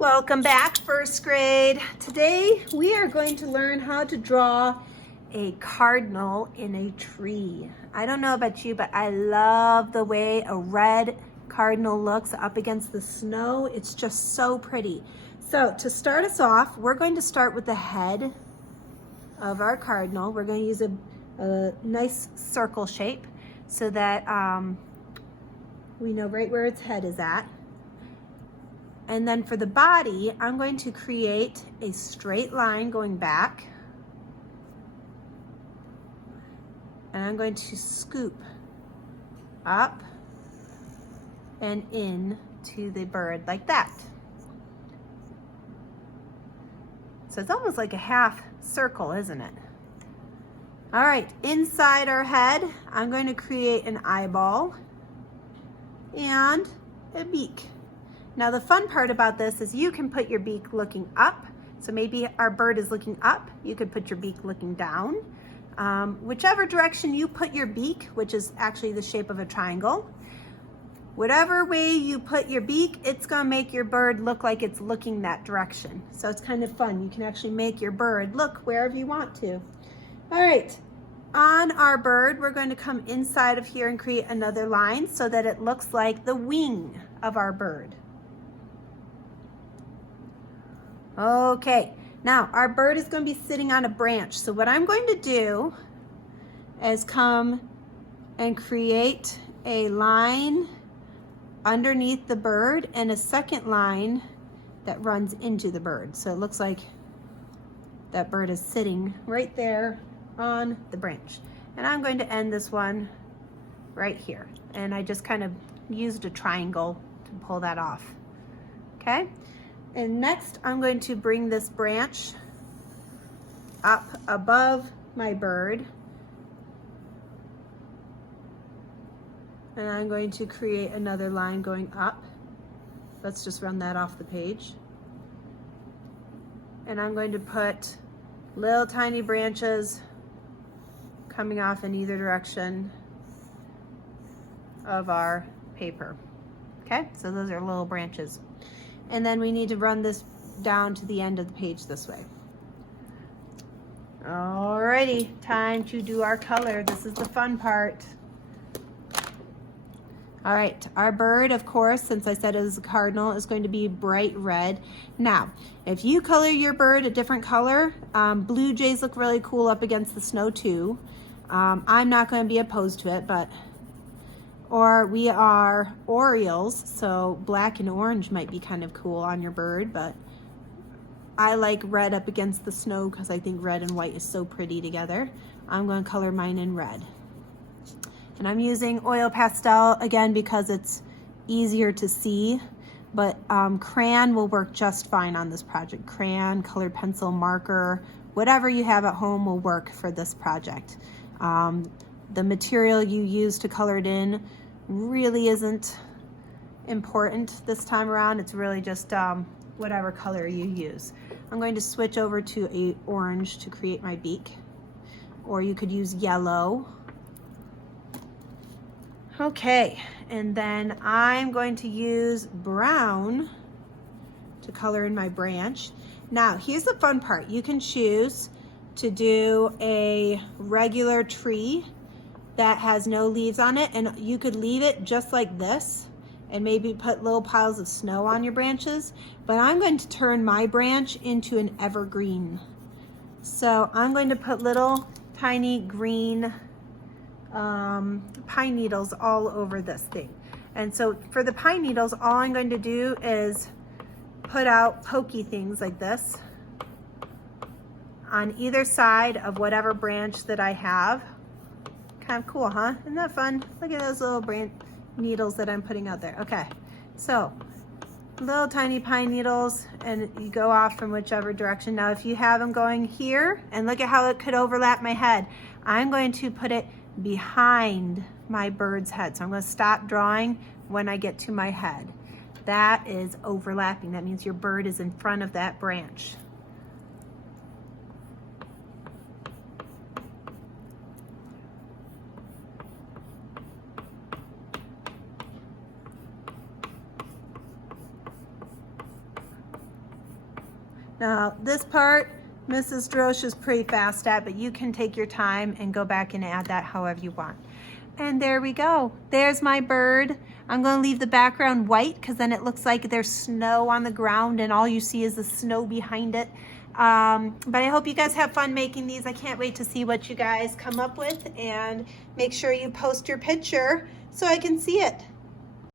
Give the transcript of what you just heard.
Welcome back, first grade. Today we are going to learn how to draw a cardinal in a tree. I don't know about you, but I love the way a red cardinal looks up against the snow. It's just so pretty. So to start us off, we're going to start with the head of our cardinal. We're going to use a nice circle shape so that we know right where its head is at. And then for the body, I'm going to create a straight line going back. And I'm going to scoop up and in to the bird like that. So it's almost like a half circle, isn't it? All right, inside our head, I'm going to create an eyeball and a beak. Now the fun part about this is you can put your beak looking up. So maybe our bird is looking up. You could put your beak looking down. Whichever direction you put your beak, which is actually the shape of a triangle, whatever way you put your beak, it's gonna make your bird look like it's looking that direction. So it's kind of fun. You can actually make your bird look wherever you want to. All right, on our bird, we're going to come inside of here and create another line so that it looks like the wing of our bird. Okay, now our bird is going to be sitting on a branch. So what I'm going to do is come and create a line underneath the bird and a second line that runs into the bird. So it looks like that bird is sitting right there on the branch. And I'm going to end this one right here. And I just kind of used a triangle to pull that off. Okay? And next, I'm going to bring this branch up above my bird. And I'm going to create another line going up. Let's just run that off the page. And I'm going to put little tiny branches coming off in either direction of our paper. Okay, so those are little branches. And then we need to run this down to the end of the page this way. Alrighty, time to do our color. This is the fun part. All right, our bird, of course, since I said it is a cardinal, is going to be bright red. Now, if you color your bird a different color, blue jays look really cool up against the snow too. I'm not going to be opposed to it, or we are Orioles, so black and orange might be kind of cool on your bird, but I like red up against the snow because I think red and white is so pretty together. I'm going to color mine in red. And I'm using oil pastel again because it's easier to see, but crayon will work just fine on this project. Crayon, colored pencil, marker, whatever you have at home will work for this project. The material you use to color it in really isn't important this time around. It's really just whatever color you use. I'm going to switch over to a orange to create my beak, or you could use yellow. Okay, and then I'm going to use brown to color in my branch. Now, here's the fun part. You can choose to do a regular tree that has no leaves on it, and you could leave it just like this and maybe put little piles of snow on your branches, but I'm going to turn my branch into an evergreen. So I'm going to put little tiny green pine needles all over this thing. And so for the pine needles, all I'm going to do is put out pokey things like this on either side of whatever branch that I have. Kind of cool, huh? Isn't that fun? Look at those little needles that I'm putting out there. Okay, so little tiny pine needles, and you go off from whichever direction. Now, if you have them going here, and look at how it could overlap my head, I'm going to put it behind my bird's head. So I'm going to stop drawing when I get to my head. That is overlapping. That means your bird is in front of that branch. Now, this part, Mrs. Drosh is pretty fast at, but you can take your time and go back and add that however you want. And there we go. There's my bird. I'm going to leave the background white because then it looks like there's snow on the ground and all you see is the snow behind it. But I hope you guys have fun making these. I can't wait to see what you guys come up with, and make sure you post your picture so I can see it.